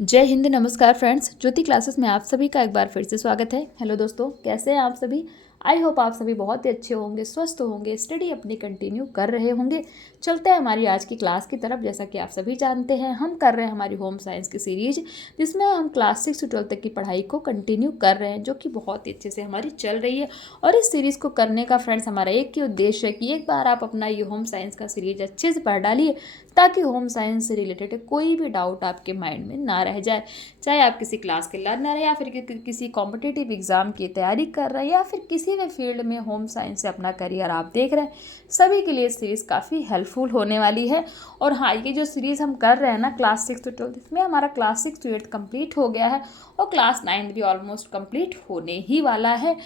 जय हिंद। नमस्कार फ्रेंड्स, ज्योति क्लासेस में आप सभी का एक बार फिर से स्वागत है। हेलो दोस्तों, कैसे हैं आप सभी। आई होप आप सभी बहुत ही अच्छे होंगे, स्वस्थ होंगे, स्टडी अपनी कंटिन्यू कर रहे होंगे। चलते हैं हमारी आज की क्लास की तरफ। जैसा कि आप सभी जानते हैं, हम कर रहे हैं हमारी होम साइंस की सीरीज, जिसमें हम क्लास 6 से 12 तक की पढ़ाई को कंटिन्यू कर रहे हैं, जो कि बहुत ही अच्छे से हमारी चल रही है। और इस सीरीज़ को करने का फ्रेंड्स हमारा एक ही उद्देश्य है कि एक बार आप अपना ये होम साइंस का सीरीज अच्छे से पढ़ डालिए, ताकि होम साइंस से रिलेटेड कोई भी डाउट आपके माइंड में ना रह जाए। चाहे आप किसी क्लास के लर्नर हैं, या फिर किसी कॉम्पिटिटिव एग्जाम की तैयारी कर रहे हैं, या फिर किसी भी फील्ड में होम साइंस से अपना करियर आप देख रहे हैं, सभी के लिए सीरीज़ काफ़ी हेल्पफुल होने वाली है। और हाँ, ये जो सीरीज़ हम कर रहे हैं ना, क्लास 6 से 12, इसमें हमारा क्लास 6 से 8 कंप्लीट हो गया है और क्लास 9 भी ऑलमोस्ट कंप्लीट होने ही वाला है।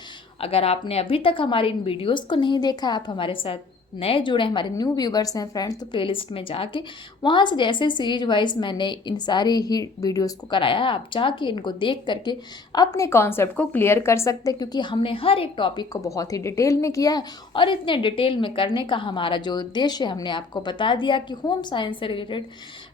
अगर आपने अभी तक हमारी इन वीडियोज़ को नहीं देखा, आप हमारे साथ नए जुड़े, हमारे न्यू व्यूवर्स हैं फ्रेंड्स, तो प्लेलिस्ट में जाके वहाँ से जैसे सीरीज वाइज मैंने इन सारी ही वीडियोस को कराया है, आप जाके इनको देख करके अपने कॉन्सेप्ट को क्लियर कर सकते हैं। क्योंकि हमने हर एक टॉपिक को बहुत ही डिटेल में किया है, और इतने डिटेल में करने का हमारा जो उद्देश्य है, हमने आपको बता दिया कि होम साइंस से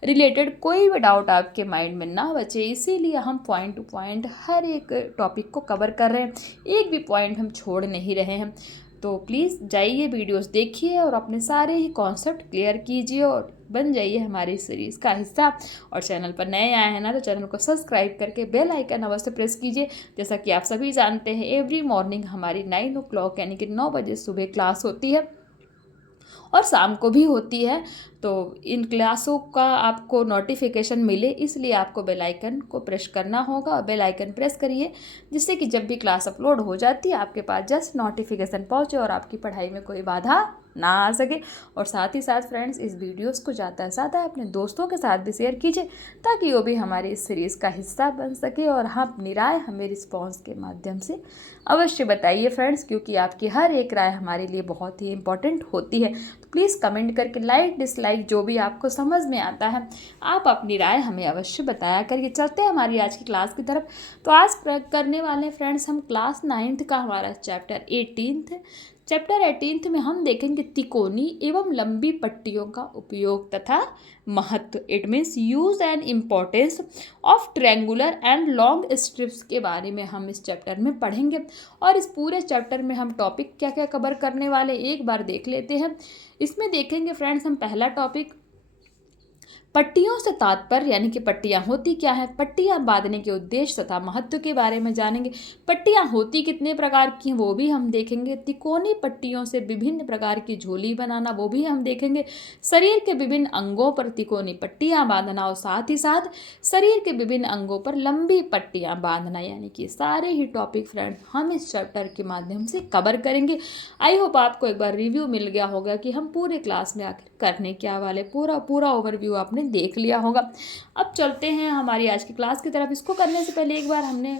रिलेटेड कोई भी डाउट आपके माइंड में ना बचे। इसीलिए हम पॉइंट टू पॉइंट हर एक टॉपिक को कवर कर रहे हैं, एक भी पॉइंट हम छोड़ नहीं रहे हैं। तो प्लीज़ जाइए, वीडियोस देखिए और अपने सारे ही कॉन्सेप्ट क्लियर कीजिए और बन जाइए हमारी सीरीज़ का हिस्सा। और चैनल पर नए आए हैं ना, तो चैनल को सब्सक्राइब करके बेल आइकन अवश्य प्रेस कीजिए। जैसा कि आप सभी जानते हैं, एवरी मॉर्निंग हमारी 9 o'clock यानी कि 9 बजे सुबह क्लास होती है, और शाम को भी होती है। तो इन क्लासों का आपको नोटिफिकेशन मिले, इसलिए आपको बेल आइकन को प्रेस करना होगा। और बेल आइकन प्रेस करिए, जिससे कि जब भी क्लास अपलोड हो जाती है, आपके पास जस्ट नोटिफिकेशन पहुंचे और आपकी पढ़ाई में कोई बाधा ना आ सके। और साथ ही साथ फ्रेंड्स, इस वीडियोस को ज़्यादा से ज़्यादा अपने दोस्तों के साथ भी शेयर कीजिए, ताकि वो भी हमारी इस सीरीज़ का हिस्सा बन सके। और हाँ, अपनी राय हमें रिस्पॉन्स के माध्यम से अवश्य बताइए फ्रेंड्स, क्योंकि आपकी हर एक राय हमारे लिए बहुत ही इंपॉर्टेंट होती है। तो प्लीज़ कमेंट करके लाइक डिसलाइक जो भी आपको समझ में आता है, आप अपनी राय हमें अवश्य बताया करिए। चलते हैं हमारी आज की क्लास की तरफ। तो आज करने वाले हैं फ्रेंड्स हम क्लास 9th का हमारा चैप्टर 18th में हम देखेंगे तिकोनी एवं लंबी पट्टियों का उपयोग तथा महत्व। It means use and importance of triangular and long strips के बारे में हम इस चैप्टर में पढ़ेंगे। और इस पूरे चैप्टर में हम टॉपिक क्या क्या कवर करने वाले एक बार देख लेते हैं। इसमें देखेंगे फ्रेंड्स हम पहला टॉपिक पट्टियों से तात्पर्य, यानी कि पट्टियाँ होती क्या है, पट्टियाँ बांधने के उद्देश्य तथा महत्व के बारे में जानेंगे। पट्टियाँ होती कितने प्रकार की हैं वो भी हम देखेंगे। तिकोनी पट्टियों से विभिन्न प्रकार की झोली बनाना, वो भी हम देखेंगे। शरीर के विभिन्न अंगों पर तिकोनी पट्टियाँ बांधना, और साथ ही साथ शरीर के विभिन्न अंगों पर लंबी पट्टियाँ बांधना, यानी कि सारे ही टॉपिक फ्रेंड हम इस चैप्टर के माध्यम से कवर करेंगे। आई होप आपको एक बार रिव्यू मिल गया होगा कि हम पूरे क्लास में आखिर करने क्या वाले, पूरा ओवरव्यू आपने देख लिया होगा। अब चलते हैं हमारी आज की क्लास की तरफ। इसको करने से पहले एक बार हमने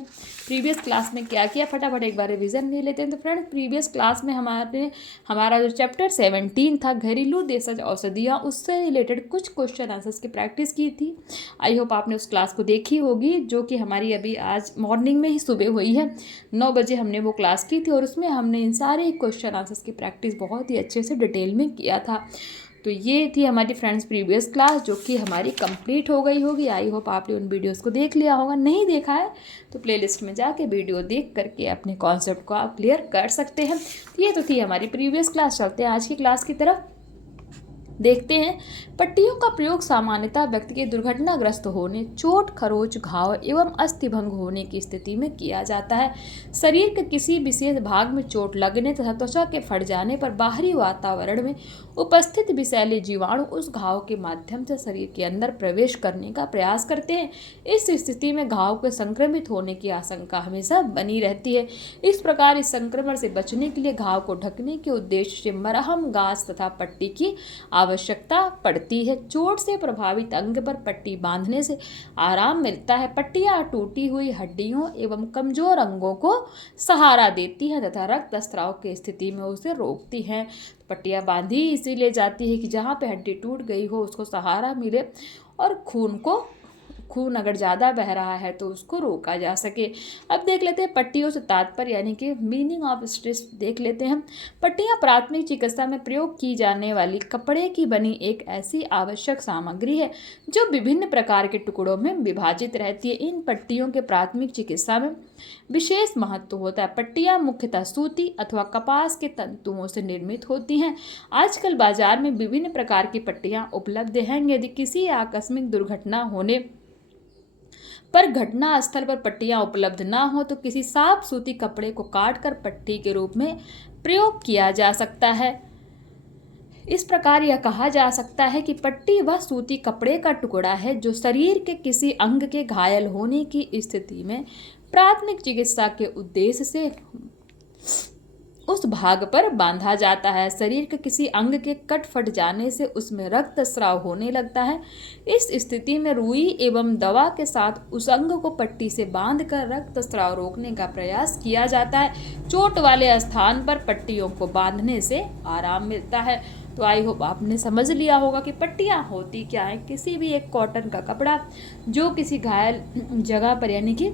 प्रीवियस क्लास में क्या किया, फटाफट एक बार रिवीजन ले लेते हैं। तो फ्रेंड, प्रीवियस क्लास में हमारा जो चैप्टर 17 था, घरेलू देशज औषधियाँ, उससे रिलेटेड कुछ क्वेश्चन आंसर्स की प्रैक्टिस की थी। आई होप आपने उस क्लास को देखी होगी, जो कि हमारी अभी आज मॉर्निंग में ही सुबह हुई है। 9 बजे हमने वो क्लास की थी, और उसमें हमने इन सारे क्वेश्चन आंसर्स की प्रैक्टिस बहुत ही अच्छे से डिटेल में किया था। तो ये थी हमारी फ्रेंड्स प्रीवियस क्लास, जो कि हमारी कंप्लीट हो गई होगी। आई होप आपने उन वीडियोस को देख लिया होगा। नहीं देखा है तो प्लेलिस्ट में जाके वीडियो देख करके अपने कॉन्सेप्ट को आप क्लियर कर सकते हैं। तो ये तो थी हमारी प्रीवियस क्लास। चलते हैं आज की क्लास की तरफ। देखते हैं, पट्टियों का प्रयोग सामान्यतः व्यक्ति के दुर्घटनाग्रस्त होने, चोट खरोच, घाव एवं अस्थिभंग होने की स्थिति में किया जाता है। शरीर के किसी विशेष भाग में चोट लगने तथा त्वचा के फट जाने पर बाहरी वातावरण में उपस्थित विषैले जीवाणु उस घाव के माध्यम से शरीर के अंदर प्रवेश करने का प्रयास करते हैं। इस स्थिति में घाव के संक्रमित होने की आशंका हमेशा बनी रहती है। इस प्रकार इस संक्रमण से बचने के लिए घाव को ढकने के उद्देश्य से मरहम, गाज तथा पट्टी की आवश्यकता पड़ती है। चोट से प्रभावित अंग पर पट्टी बांधने से आराम मिलता है। पट्टियां टूटी हुई हड्डियों एवं कमजोर अंगों को सहारा देती हैं तथा रक्त स्राव की स्थिति में उसे रोकती हैं। पट्टियां बांधी इसीलिए जाती है कि जहाँ पे हड्डी टूट गई हो उसको सहारा मिले और खून अगर ज़्यादा बह रहा है तो उसको रोका जा सके। अब देख लेते हैं पट्टियों से तात्पर्य यानी कि मीनिंग ऑफ स्ट्रिप्स देख लेते हैं। पट्टियाँ प्राथमिक चिकित्सा में प्रयोग की जाने वाली कपड़े की बनी एक ऐसी आवश्यक सामग्री है जो विभिन्न प्रकार के टुकड़ों में विभाजित रहती है। इन पट्टियों के प्राथमिक चिकित्सा में विशेष महत्व होता है। पट्टियाँ मुख्यतः सूती अथवा कपास के तंतुओं से निर्मित होती हैं। आजकल बाजार में विभिन्न प्रकार की पट्टियाँ उपलब्ध हैं। यदि किसी आकस्मिक दुर्घटना होने पर घटना स्थल पर पट्टियाँ उपलब्ध ना हो तो किसी साफ सूती कपड़े को काटकर पट्टी के रूप में प्रयोग किया जा सकता है। इस प्रकार यह कहा जा सकता है कि पट्टी वह सूती कपड़े का टुकड़ा है जो शरीर के किसी अंग के घायल होने की स्थिति में प्राथमिक चिकित्सा के उद्देश्य से उस भाग पर बांधा जाता है। शरीर के किसी अंग के कट फट जाने से उसमें रक्त स्राव होने लगता है। इस स्थिति में रुई एवं दवा के साथ उस अंग को पट्टी से बांधकर रक्त स्राव रोकने का प्रयास किया जाता है। चोट वाले स्थान पर पट्टियों को बांधने से आराम मिलता है। तो आई होप आपने समझ लिया होगा कि पट्टियाँ होती क्या है। किसी भी एक कॉटन का कपड़ा जो किसी घायल जगह पर यानी कि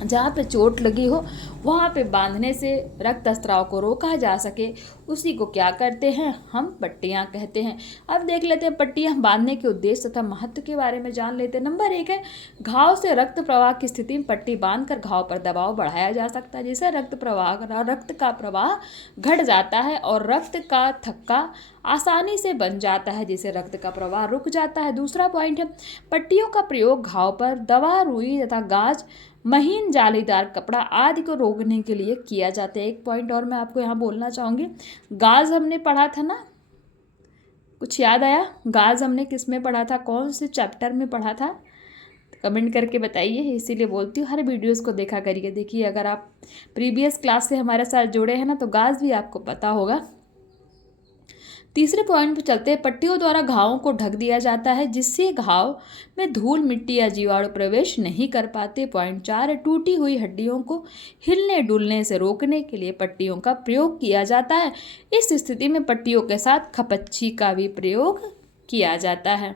जहाँ पे चोट लगी हो वहाँ पे बांधने से रक्त स्राव को रोका जा सके, उसी को क्या करते हैं, हम पट्टियाँ कहते हैं। अब देख लेते हैं पट्टियाँ बांधने के उद्देश्य तथा महत्व के बारे में जान लेते हैं। नंबर 1 है घाव से रक्त प्रवाह की स्थिति में पट्टी बांधकर घाव पर दबाव बढ़ाया जा सकता है, जिससे रक्त का प्रवाह घट जाता है और रक्त का थक्का आसानी से बन जाता है, जिससे रक्त का प्रवाह रुक जाता है। दूसरा पॉइंट है पट्टियों का प्रयोग घाव पर दवा, रुई तथा गाज, महीन जालीदार कपड़ा आदि को रोकने के लिए किया जाता है। एक पॉइंट और मैं आपको यहाँ बोलना चाहूँगी, गाज हमने पढ़ा था ना, कुछ याद आया? गाज हमने किस में पढ़ा था, कौन से चैप्टर में पढ़ा था? कमेंट करके बताइए, इसीलिए बोलती हूँ हर वीडियोस को देखा करिए। देखिए अगर आप प्रीवियस क्लास से हमारे साथ जुड़े हैं ना तो गाज भी आपको पता होगा। तीसरे पॉइंट पे चलते हैं। पट्टियों द्वारा घावों को ढक दिया जाता है जिससे घाव में धूल, मिट्टी या जीवाणु प्रवेश नहीं कर पाते। पॉइंट 4 है टूटी हुई हड्डियों को हिलने डुलने से रोकने के लिए पट्टियों का प्रयोग किया जाता है। इस स्थिति में पट्टियों के साथ खपच्ची का भी प्रयोग किया जाता है।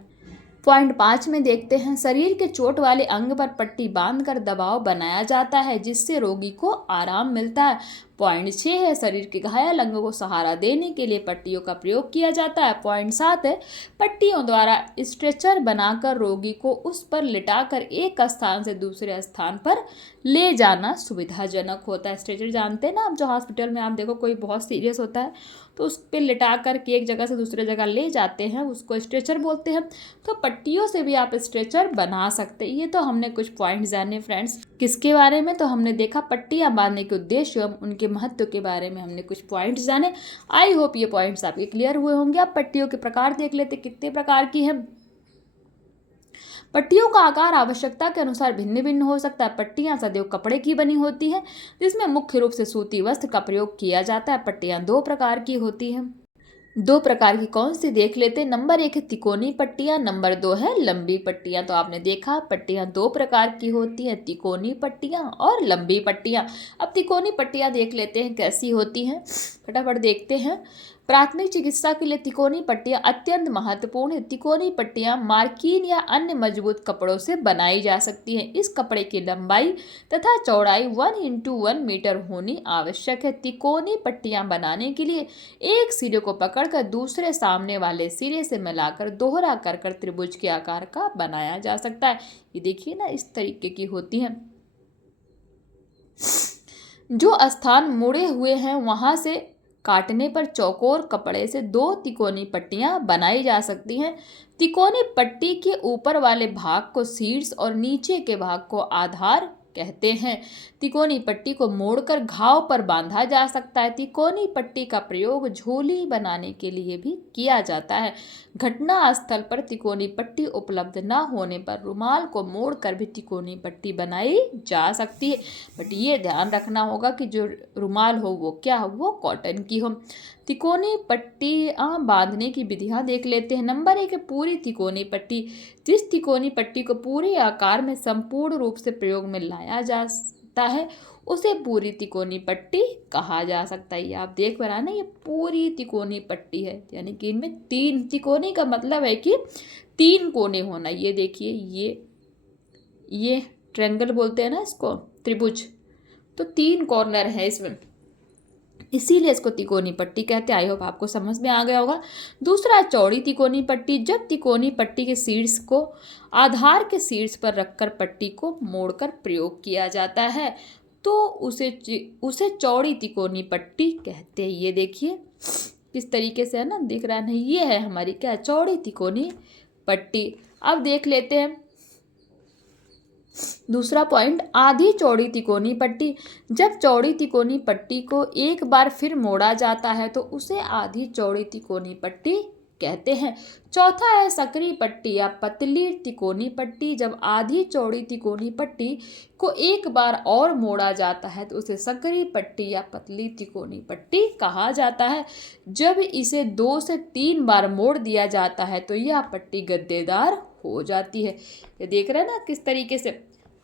पॉइंट 5 में देखते हैं शरीर के चोट वाले अंग पर पट्टी बांधकर दबाव बनाया जाता है जिससे रोगी को आराम मिलता है। पॉइंट 6 है शरीर के घायल अंग को सहारा देने के लिए पट्टियों का प्रयोग किया जाता है। पॉइंट 7 है पट्टियों द्वारा स्ट्रेचर बनाकर रोगी को उस पर लिटाकर एक स्थान से दूसरे स्थान पर ले जाना सुविधाजनक होता है। स्ट्रेचर जानते हैं ना आप, जो हॉस्पिटल में आप देखो कोई बहुत सीरियस होता है तो उस पर लिटा कर के एक जगह से दूसरे जगह ले जाते हैं, उसको स्ट्रेचर बोलते हैं। तो पट्टियों से भी आप स्ट्रेचर बना सकते हैं। ये तो हमने कुछ पॉइंट्स जाने फ्रेंड्स किसके बारे में, तो हमने देखा पट्टियाँ बांधने के उद्देश्य एवं उनके महत्व के बारे में हमने कुछ पॉइंट्स जाने। आई होप ये पॉइंट्स आपके क्लियर हुए होंगे। अब पट्टियों के प्रकार देख लेते, कितने प्रकार की हैं। पट्टियों का आकार आवश्यकता के अनुसार भिन्न भिन्न हो सकता है। पट्टियां सदैव कपड़े की बनी होती हैं जिसमें मुख्य रूप से सूती वस्त्र का प्रयोग किया जाता है। पट्टियां 2 प्रकार की होती हैं। 2 प्रकार की कौन सी देख लेते हैं। नंबर 1 है तिकोनी पट्टियां, नंबर 2 है लंबी पट्टियां। तो आपने देखा पट्टियां 2 प्रकार की होती हैं, तिकोनी पट्टियां और लंबी पट्टियां। अब तिकोनी पट्टियां देख लेते हैं कैसी होती हैं, फटाफट देखते हैं। प्राथमिक चिकित्सा के लिए तिकोनी पट्टियां अत्यंत महत्वपूर्ण है। तिकोनी पट्टियां मार्किन या अन्य मजबूत कपड़ों से बनाई जा सकती हैं। इस कपड़े की लंबाई तथा चौड़ाई 1x1 मीटर होनी आवश्यक है। तिकोनी पट्टियां बनाने के लिए एक सिरे को पकड़कर दूसरे सामने वाले सिरे से मिलाकर दोहरा कर त्रिभुज के आकार का बनाया जा सकता है। ये देखिए ना इस तरीके की होती हैं। जो स्थान मुड़े हुए हैं वहां से काटने पर चौकोर कपड़े से 2 तिकोनी पट्टियां बनाई जा सकती हैं। तिकोनी पट्टी के ऊपर वाले भाग को शीर्ष और नीचे के भाग को आधार कहते हैं। तिकोनी पट्टी को मोड़कर घाव पर बांधा जा सकता है। तिकोनी पट्टी का प्रयोग झोली बनाने के लिए भी किया जाता है। घटना स्थल पर तिकोनी पट्टी उपलब्ध न होने पर रुमाल को मोड़कर भी तिकोनी पट्टी बनाई जा सकती है। बट ये ध्यान रखना होगा कि जो रुमाल हो वो क्या हो, वो कॉटन की हो। तिकोनी पट्टियाँ बांधने की विधियाँ देख लेते हैं। नंबर 1 है पूरी तिकोनी पट्टी। जिस तिकोनी पट्टी को पूरे आकार में संपूर्ण रूप से प्रयोग में लाया जाता है उसे पूरी तिकोनी पट्टी कहा जा सकता है। ये आप देख पा रहे हैं ना, ये पूरी तिकोनी पट्टी है, यानी कि इनमें 3 तिकोनी का मतलब है कि 3 कोने होना। ये देखिए ये ये ट्रायंगल बोलते हैं ना इसको, त्रिभुज, तो 3 कॉर्नर है इसमें, इसीलिए इसको तिकोनी पट्टी कहते हैं। आई होप आपको समझ में आ गया होगा। दूसरा है चौड़ी तिकोनी पट्टी। जब तिकोनी पट्टी के शीर्ष को आधार के शीर्ष पर रखकर पट्टी को मोड़कर प्रयोग किया जाता है तो उसे चौड़ी तिकोनी पट्टी कहते हैं। ये देखिए किस तरीके से है ना, दिख रहा है नहीं, ये है हमारी क्या, चौड़ी तिकोनी पट्टी। अब देख लेते हैं दूसरा पॉइंट, आधी चौड़ी तिकोनी पट्टी। जब चौड़ी तिकोनी पट्टी को एक बार फिर मोड़ा जाता है तो उसे आधी चौड़ी तिकोनी पट्टी कहते हैं। चौथा है सकरी पट्टी या पतली तिकोनी पट्टी। जब आधी चौड़ी तिकोनी पट्टी को एक बार और मोड़ा जाता है तो उसे सकरी पट्टी या पतली तिकोनी पट्टी कहा जाता है। जब इसे 2 से 3 बार मोड़ दिया जाता है तो यह पट्टी गद्देदार हो जाती है। ये देख रहे हैं ना किस तरीके से,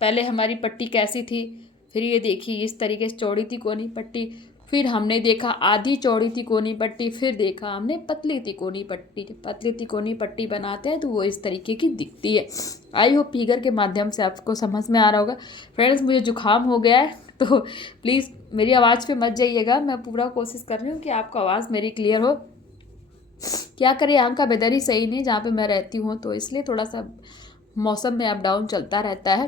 पहले हमारी पट्टी कैसी थी, फिर ये देखिए इस तरीके से चौड़ी तिकोनी पट्टी, फिर हमने देखा आधी चौड़ी तिकोनी पट्टी, फिर देखा हमने पतली तिकोनी पट्टी। पतली तिकोनी पट्टी बनाते हैं तो वो इस तरीके की दिखती है। आई होप फिगर के माध्यम से आपको समझ में आ रहा होगा। फ्रेंड्स मुझे जुकाम हो गया है तो प्लीज़ मेरी आवाज़ पे मत जाइएगा, मैं पूरा कोशिश कर रही हूँ कि आपको आवाज़ मेरी क्लियर हो। क्या करें, यहाँ का वेदर ही सही नहीं जहाँ पे मैं रहती हूँ, तो इसलिए थोड़ा सा मौसम में अप डाउन चलता रहता है।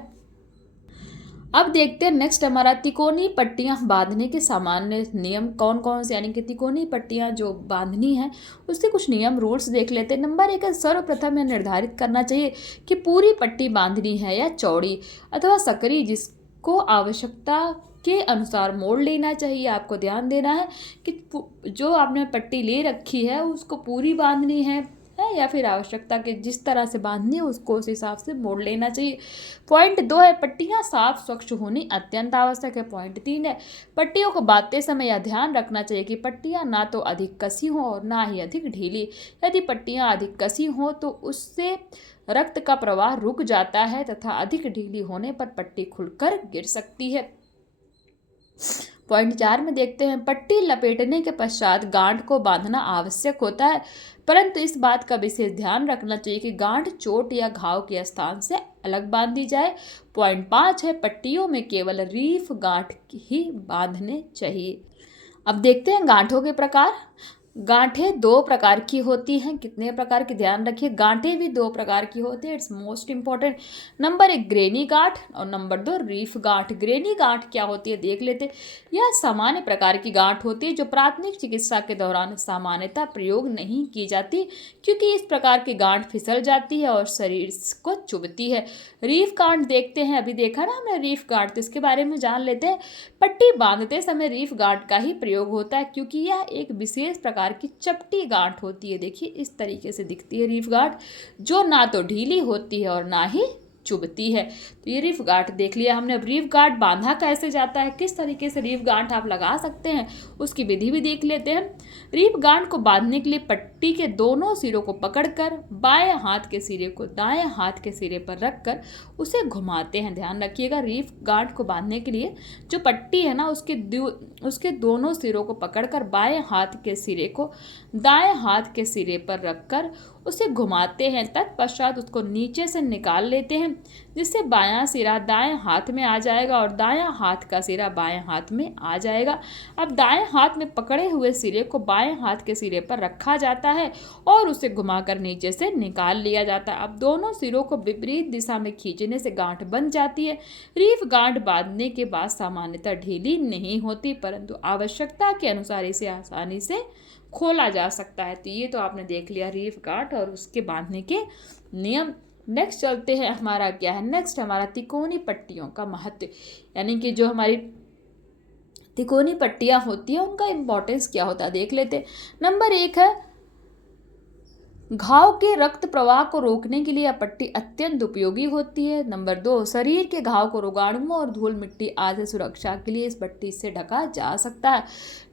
अब देखते हैं नेक्स्ट हमारा तिकोनी पट्टियाँ बांधने के सामान्य नियम कौन कौन से, यानी कि तिकोनी पट्टियाँ जो बांधनी है उसके कुछ नियम रूल्स देख लेते हैं। नंबर 1 है, सर्वप्रथम यह निर्धारित करना चाहिए कि पूरी पट्टी बांधनी है या चौड़ी अथवा सकरी, जिसको आवश्यकता के अनुसार मोड़ लेना चाहिए। आपको ध्यान देना है कि जो आपने पट्टी ले रखी है उसको पूरी बांधनी है या फिर आवश्यकता के जिस तरह से बांधनी है उसको उस हिसाब से मोड़ लेना चाहिए। पॉइंट 2 है, पट्टियां साफ स्वच्छ होनी अत्यंत आवश्यक है। पॉइंट 3 है, पट्टियों को बांधते समय यह ध्यान रखना चाहिए कि पट्टियां ना तो अधिक कसी हों और ना ही अधिक ढीली। यदि पट्टियां अधिक कसी हों तो उससे रक्त का प्रवाह रुक जाता है तथा अधिक ढीली होने पर पट्टी खुलकर गिर सकती है। पॉइंट 4 में देखते हैं, पट्टी लपेटने के पश्चात गांठ को बांधना आवश्यक होता है, परंतु इस बात का विशेष ध्यान रखना चाहिए कि गांठ चोट या घाव के स्थान से अलग बांधी जाए। पॉइंट 5 है, पट्टियों में केवल रीफ गांठ ही बांधने चाहिए। अब देखते हैं गांठों के प्रकार। गांठें 2 प्रकार की होती हैं। कितने प्रकार की, ध्यान रखिए, गांठें भी 2 प्रकार की होती है। It's most important. Number 1 granny गांठ और नंबर 2 रीफ गांठ। ग्रेनी गांठ क्या होती है देख लेते हैं। यह सामान्य प्रकार की गांठ होती है जो प्राथमिक चिकित्सा के दौरान सामान्यतः प्रयोग नहीं की जाती क्योंकि इस प्रकार की गांठ फिसल जाती है और शरीर को चुभती है। रीफ गांठ देखते हैं, अभी देखा ना हमने रीफ गांठ, तो इसके बारे में जान लेते हैं। पट्टी बांधते समय रीफ गांठ का ही प्रयोग होता है क्योंकि यह एक विशेष प्रकार की चपटी गांठ होती है। देखिए इस तरीके से दिखती है रीफ गांठ, जो ना तो ढीली होती है और ना ही चुभती है। तो ये रीफ गांठ देख लिया हमने। अब रीफ गांठ बांधा कैसे जाता है, किस तरीके से रीफ गांठ आप लगा सकते हैं, उसकी विधि भी देख लेते हैं। रीफ गांठ को बांधने के लिए पट्टी के दोनों सिरों को पकड़कर बाएं हाथ के सिरे को दाएं हाथ के सिरे पर रखकर उसे घुमाते हैं। ध्यान रखिएगा, रीफ गांठ को बांधने के लिए जो पट्टी है ना उसके दोनों सिरों को पकड़कर बाएं हाथ के सिरे को दाएं हाथ के सिरे पर रखकर उसे घुमाते हैं। तत्पश्चात उसको नीचे से निकाल लेते हैं जिससे बायां सिरा दाएं हाथ में आ जाएगा और दायां हाथ का सिरा बाएं हाथ में आ जाएगा। अब दाएं हाथ में पकड़े हुए सिरे को बाएं हाथ के सिरे पर रखा जाता है और उसे घुमाकर नीचे से निकाल लिया जाता है। अब दोनों सिरों को विपरीत दिशा में खींचने से गांठ बन जाती है। रीफ गांठ बांधने के बाद सामान्यतः ढीली नहीं होती, परंतु आवश्यकता के अनुसार इसे आसानी से खोला जा सकता है। तो ये तो आपने देख लिया रीफ गांठ और उसके बांधने के नियम। नेक्स्ट चलते हैं, हमारा क्या है, नेक्स्ट हमारा तिकोनी पट्टियों का महत्व, यानी कि जो हमारी तिकोनी पट्टियां होती है उनका इम्पोर्टेंस क्या होता है देख लेते हैं। नंबर 1 है, घाव के रक्त प्रवाह को रोकने के लिए यह पट्टी अत्यंत उपयोगी होती है। नंबर 2, शरीर के घाव को रोगाणुओं और धूल मिट्टी आदि सुरक्षा के लिए इस पट्टी से ढका जा सकता है।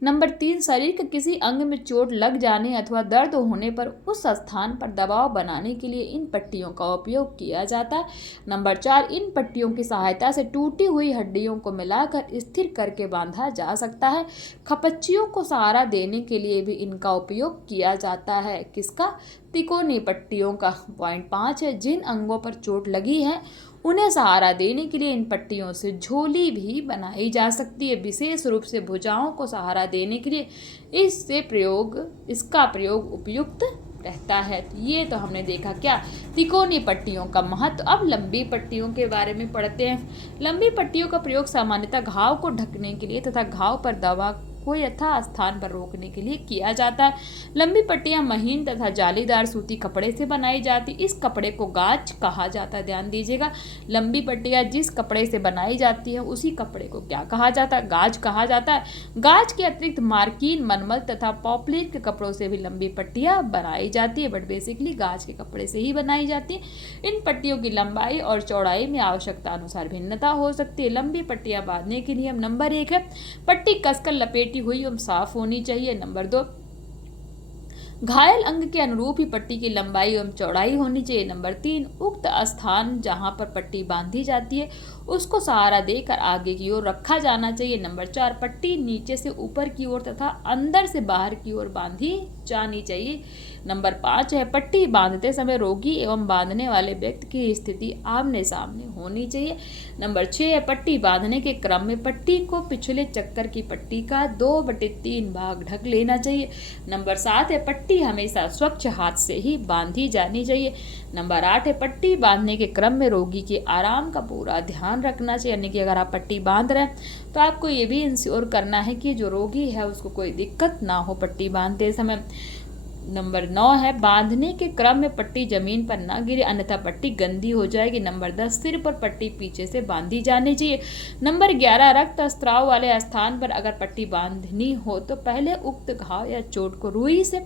नंबर 3, शरीर के किसी अंग में चोट लग जाने अथवा दर्द होने पर उस स्थान पर दबाव बनाने के लिए इन पट्टियों का उपयोग किया जाता है। नंबर 4, इन पट्टियों की सहायता से टूटी हुई हड्डियों को मिलाकर स्थिर करके बांधा जा सकता है। खपच्चियों को सहारा देने के लिए भी इनका उपयोग किया जाता है। किसका, तिकोनी पट्टियों का। पॉइंट 5 है, जिन अंगों पर चोट लगी है उन्हें सहारा देने के लिए इन पट्टियों से झोली भी बनाई जा सकती है। विशेष रूप से भुजाओं को सहारा देने के लिए इसका प्रयोग उपयुक्त रहता है। ये तो हमने देखा क्या, तिकोनी पट्टियों का महत्व। अब लंबी पट्टियों के बारे में पढ़ते हैं। लंबी पट्टियों का प्रयोग सामान्यतः घाव को ढकने के लिए तथा घाव पर दवा को यथा स्थान पर रोकने के लिए किया जाता है। लंबी पट्टियां महीन तथा जालीदार सूती कपड़े से बनाई जाती। इस कपड़े को गाज कहा जाता है। ध्यान दीजिएगा, लंबी पट्टियां जिस कपड़े से बनाई जाती है उसी कपड़े को क्या कहा जाता है? गाज कहा जाता है। गाज के अतिरिक्त मार्किन, मलमल तथा पॉपलिन के कपड़ों से भी लंबी पट्टियां बनाई जाती है, बट बेसिकली गाज के कपड़े से ही बनाई जाती है। इन पट्टियों की लंबाई और चौड़ाई में आवश्यकता अनुसार भिन्नता हो सकती है। लंबी पट्टियां बांधने के नियम। नंबर 1 है, पट्टी कसकर लपेटी हुई एवं साफ होनी चाहिए। नंबर 2, घायल अंग के अनुरूप ही पट्टी की लंबाई एवं चौड़ाई होनी चाहिए। नंबर 3, उक्त स्थान जहां पर पट्टी बांधी जाती है उसको सहारा देकर आगे की ओर रखा जाना चाहिए। नंबर 4, पट्टी नीचे से ऊपर की ओर तथा अंदर से बाहर की ओर बांधी जानी चाहिए। नंबर 5 है, पट्टी बांधते समय रोगी एवं बांधने वाले व्यक्ति की स्थिति आमने सामने होनी चाहिए। नंबर 6 है, पट्टी बांधने के क्रम में पट्टी को पिछले चक्कर की पट्टी का 2/3 भाग ढक लेना चाहिए। नंबर 7 है, पट्टी हमेशा स्वच्छ हाथ से ही बांधी जानी चाहिए। नंबर 8 है, पट्टी बांधने के क्रम में रोगी के आराम का पूरा ध्यान रखना चाहिए। यानी कि अगर आप पट्टी बांध रहे हैं तो आपको ये भी इंश्योर करना है कि जो रोगी है उसको कोई दिक्कत ना हो पट्टी बांधते समय। नंबर 9 है, बांधने के क्रम में पट्टी जमीन पर ना गिरे अन्यथा पट्टी गंदी हो जाएगी। नंबर 10, सिर पर पट्टी पीछे से बांधी जानी चाहिए। नंबर 11, रक्त स्त्राव वाले स्थान पर अगर पट्टी बांधनी हो तो पहले उक्त घाव या चोट को रुई से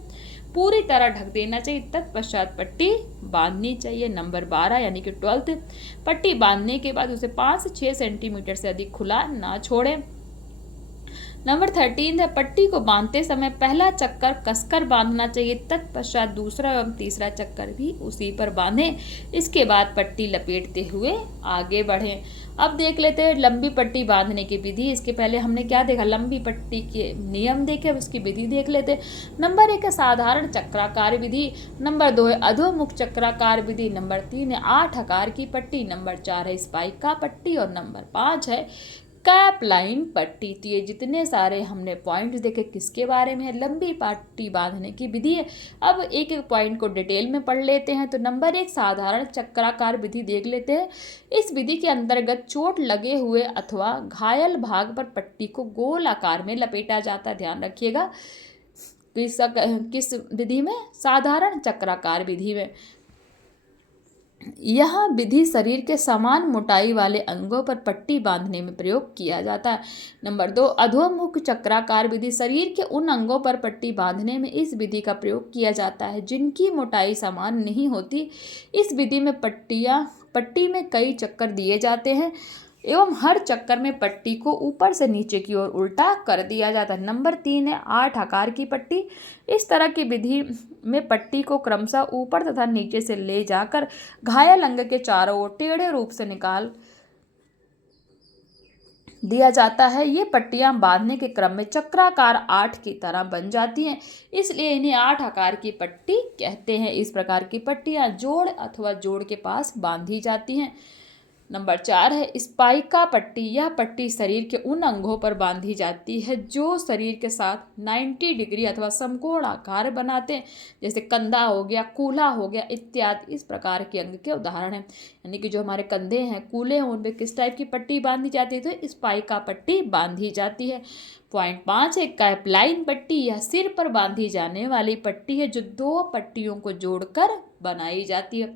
पूरी तरह ढक देना चाहिए, तत्पश्चात पट्टी बांधनी चाहिए। नंबर 12 यानी कि 12th, पट्टी बांधने के बाद उसे 5 से 6 सेंटीमीटर से अधिक खुला ना छोड़ें। नंबर 13 है, पट्टी को बांधते समय पहला चक्कर कसकर बांधना चाहिए, तत्पश्चात दूसरा एवं तीसरा चक्कर भी उसी पर बांधें। इसके बाद पट्टी लपेटते हुए आगे बढ़ें। अब देख लेते हैं लंबी पट्टी बांधने की विधि। इसके पहले हमने क्या देखा, लंबी पट्टी के नियम देखे, उसकी विधि देख लेते। नंबर 1 है साधारण चक्राकार विधि। नंबर 2 है अधोमुख चक्राकार विधि। नंबर 3 है 8 आकार की पट्टी। नंबर 4 है स्पाइका पट्टी और नंबर 5 है कैप लाइन पट्टी। तो ये जितने सारे हमने पॉइंट देखे किसके बारे में है, लंबी पट्टी बांधने की विधि है। अब एक एक पॉइंट को डिटेल में पढ़ लेते हैं। तो नंबर 1 साधारण चक्राकार विधि देख लेते हैं। इस विधि के अंतर्गत चोट लगे हुए अथवा घायल भाग पर पट्टी को गोल आकार में लपेटा जाता है। ध्यान रखिएगा किस विधि में, साधारण चक्राकार विधि में। यह विधि शरीर के समान मोटाई वाले अंगों पर पट्टी बांधने में प्रयोग किया जाता है। नंबर 2 अधोमुख चक्राकार विधि। शरीर के उन अंगों पर पट्टी बांधने में इस विधि का प्रयोग किया जाता है जिनकी मोटाई समान नहीं होती। इस विधि में पट्टी में कई चक्कर दिए जाते हैं एवं हर चक्कर में पट्टी को ऊपर से नीचे की ओर उल्टा कर दिया जाता है। नंबर 3 है 8 आकार की पट्टी। इस तरह की विधि में पट्टी को क्रमशः ऊपर तथा नीचे से ले जाकर घायल अंग के चारों ओर टेढ़े रूप से निकाल दिया जाता है। ये पट्टियां बांधने के क्रम में चक्राकार 8 की तरह बन जाती हैं, इसलिए इन्हें 8 आकार की पट्टी कहते हैं। इस प्रकार की पट्टियां जोड़ अथवा जोड़ के पास बांधी जाती हैं। नंबर 4 है स्पाइका पट्टी। यह पट्टी शरीर के उन अंगों पर बांधी जाती है जो शरीर के साथ 90 डिग्री अथवा समकोण आकार बनाते हैं, जैसे कंधा हो गया, कूल्हा हो गया इत्यादि। इस प्रकार के अंग के उदाहरण हैं। यानी कि जो हमारे कंधे हैं, कूल्हे हैं, उन पर किस टाइप की पट्टी बांधी जाती है, तो स्पाइका पट्टी बांधी जाती है। पॉइंट 5 है कैपलाइन पट्टी। यह सिर पर बांधी जाने वाली पट्टी है जो 2 पट्टियों को जोड़कर बनाई जाती है।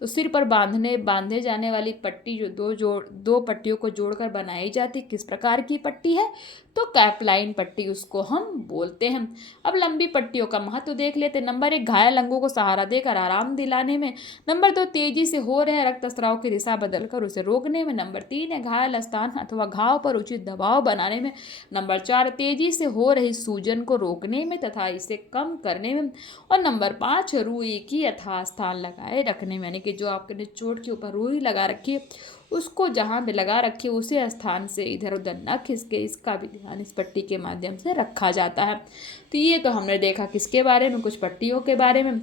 तो सिर पर बांधे जाने वाली पट्टी जो दो पट्टियों को जोड़कर बनाई जाती, किस प्रकार की पट्टी है, तो कैपलाइन पट्टी उसको हम बोलते हैं। अब लंबी पट्टियों का महत्व देख लेते। नंबर 1 घायल अंगों को सहारा देकर आराम दिलाने में। नंबर 2 तेजी से हो रहे रक्तस्राव की दिशा बदलकर उसे रोकने में। नंबर 3 है घायल स्थान अथवा घाव पर उचित दबाव बनाने में। नंबर 4 तेजी से हो रही सूजन को रोकने में तथा इसे कम करने में। और नंबर 5 रुई की यथास्थान लगाए रखने में। यानी कि जो आपने चोट के ऊपर रुई लगा रखी है उसको जहाँ पे लगा रखिए उसी स्थान से इधर उधर न खिसके, इसका भी ध्यान इस पट्टी के माध्यम से रखा जाता है। तो ये तो हमने देखा किसके बारे में, कुछ पट्टियों के बारे में।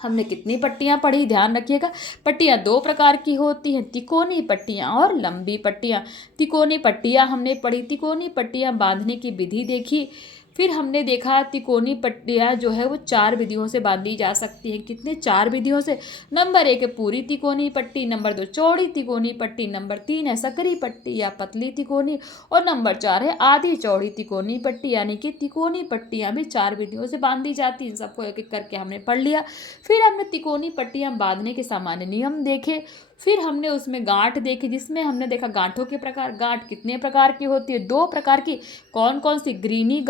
हमने कितनी पट्टियाँ पढ़ी, ध्यान रखिएगा। पट्टियाँ दो प्रकार की होती हैं, तिकोनी पट्टियाँ और लंबी पट्टियाँ। तिकोनी पट्टियाँ हमने पढ़ी, तिकोनी पट्टियाँ बांधने की विधि देखी। फिर हमने देखा तिकोनी पट्टियाँ जो है वो 4 विधियों से बांधी जा सकती हैं। कितने? 4 विधियों से। नंबर 1 है पूरी तिकोनी पट्टी, नंबर 2 चौड़ी तिकोनी पट्टी, नंबर 3 है सकरी पट्टी या पतली तिकोनी, और नंबर 4 है आधी चौड़ी तिकोनी पट्टी। यानी कि तिकोनी पट्टियाँ भी 4 विधियों से बांधी जाती हैं। सबको एक एक करके हमने पढ़ लिया। फिर हमने तिकोनी पट्टियाँ बांधने के सामान्य नियम देखे। फिर हमने उसमें गांठ देखी, जिसमें हमने देखा गांठों के प्रकार। गांठ कितने प्रकार की होती है? 2 प्रकार की। कौन कौन सी? ग्रीनी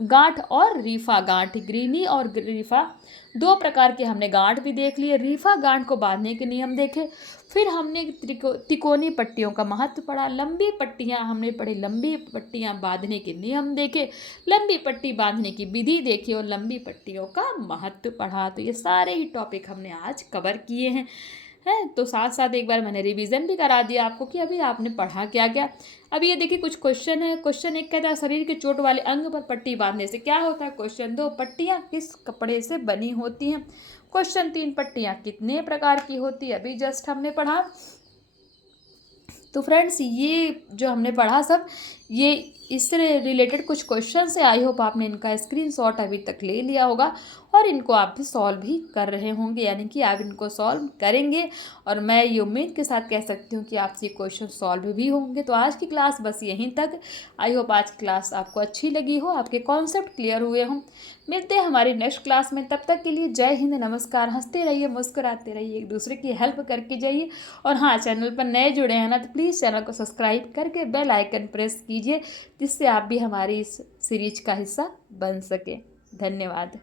गांठ और रीफा गांठ। ग्रीनी और रीफा 2 प्रकार के हमने गांठ भी देख लिए। रीफा गांठ को बांधने के नियम देखे। फिर हमने तिकोनी पट्टियों का महत्व पढ़ा। लंबी पट्टियां हमने पढ़ी, लंबी पट्टियां बांधने के नियम देखे, लंबी पट्टी बांधने की विधि देखी और लंबी पट्टियों का महत्व पढ़ा। तो ये सारे ही टॉपिक हमने आज कवर किए हैं। तो साथ साथ एक बार मैंने रिवीजन भी करा दिया आपको कि अभी आपने पढ़ा क्या क्या। अभी ये देखिए कुछ क्वेश्चन है। क्वेश्चन 1 कहता है शरीर के चोट वाले अंग पर पट्टी बांधने से क्या होता है। क्वेश्चन 2 पट्टियाँ किस कपड़े से बनी होती हैं। क्वेश्चन 3 पट्टियाँ कितने प्रकार की होती है, अभी जस्ट हमने पढ़ा। तो फ्रेंड्स ये जो हमने पढ़ा सब, ये इससे रिलेटेड कुछ क्वेश्चन है। आई होप आपने इनका स्क्रीनशॉट अभी तक ले लिया होगा और इनको आप भी सॉल्व भी कर रहे होंगे, यानी कि आप इनको सॉल्व करेंगे। और मैं ये उम्मीद के साथ कह सकती हूँ कि आपसे ये क्वेश्चन सॉल्व भी होंगे। तो आज की क्लास बस यहीं तक। आई होप आज की क्लास आपको अच्छी लगी हो, आपके कॉन्सेप्ट क्लियर हुए हों। मिलते हैं हमारी नेक्स्ट क्लास में। तब तक के लिए जय हिंद, नमस्कार। हंसते रहिए, मुस्कुराते रहिए, एक दूसरे की हेल्प करके जाइए। और हाँ, चैनल पर नए जुड़े हैं ना तो प्लीज़ चैनल को सब्सक्राइब करके बेल आइकन प्रेस कीजिए, जिससे आप भी हमारी इस सीरीज का हिस्सा बन सके। धन्यवाद।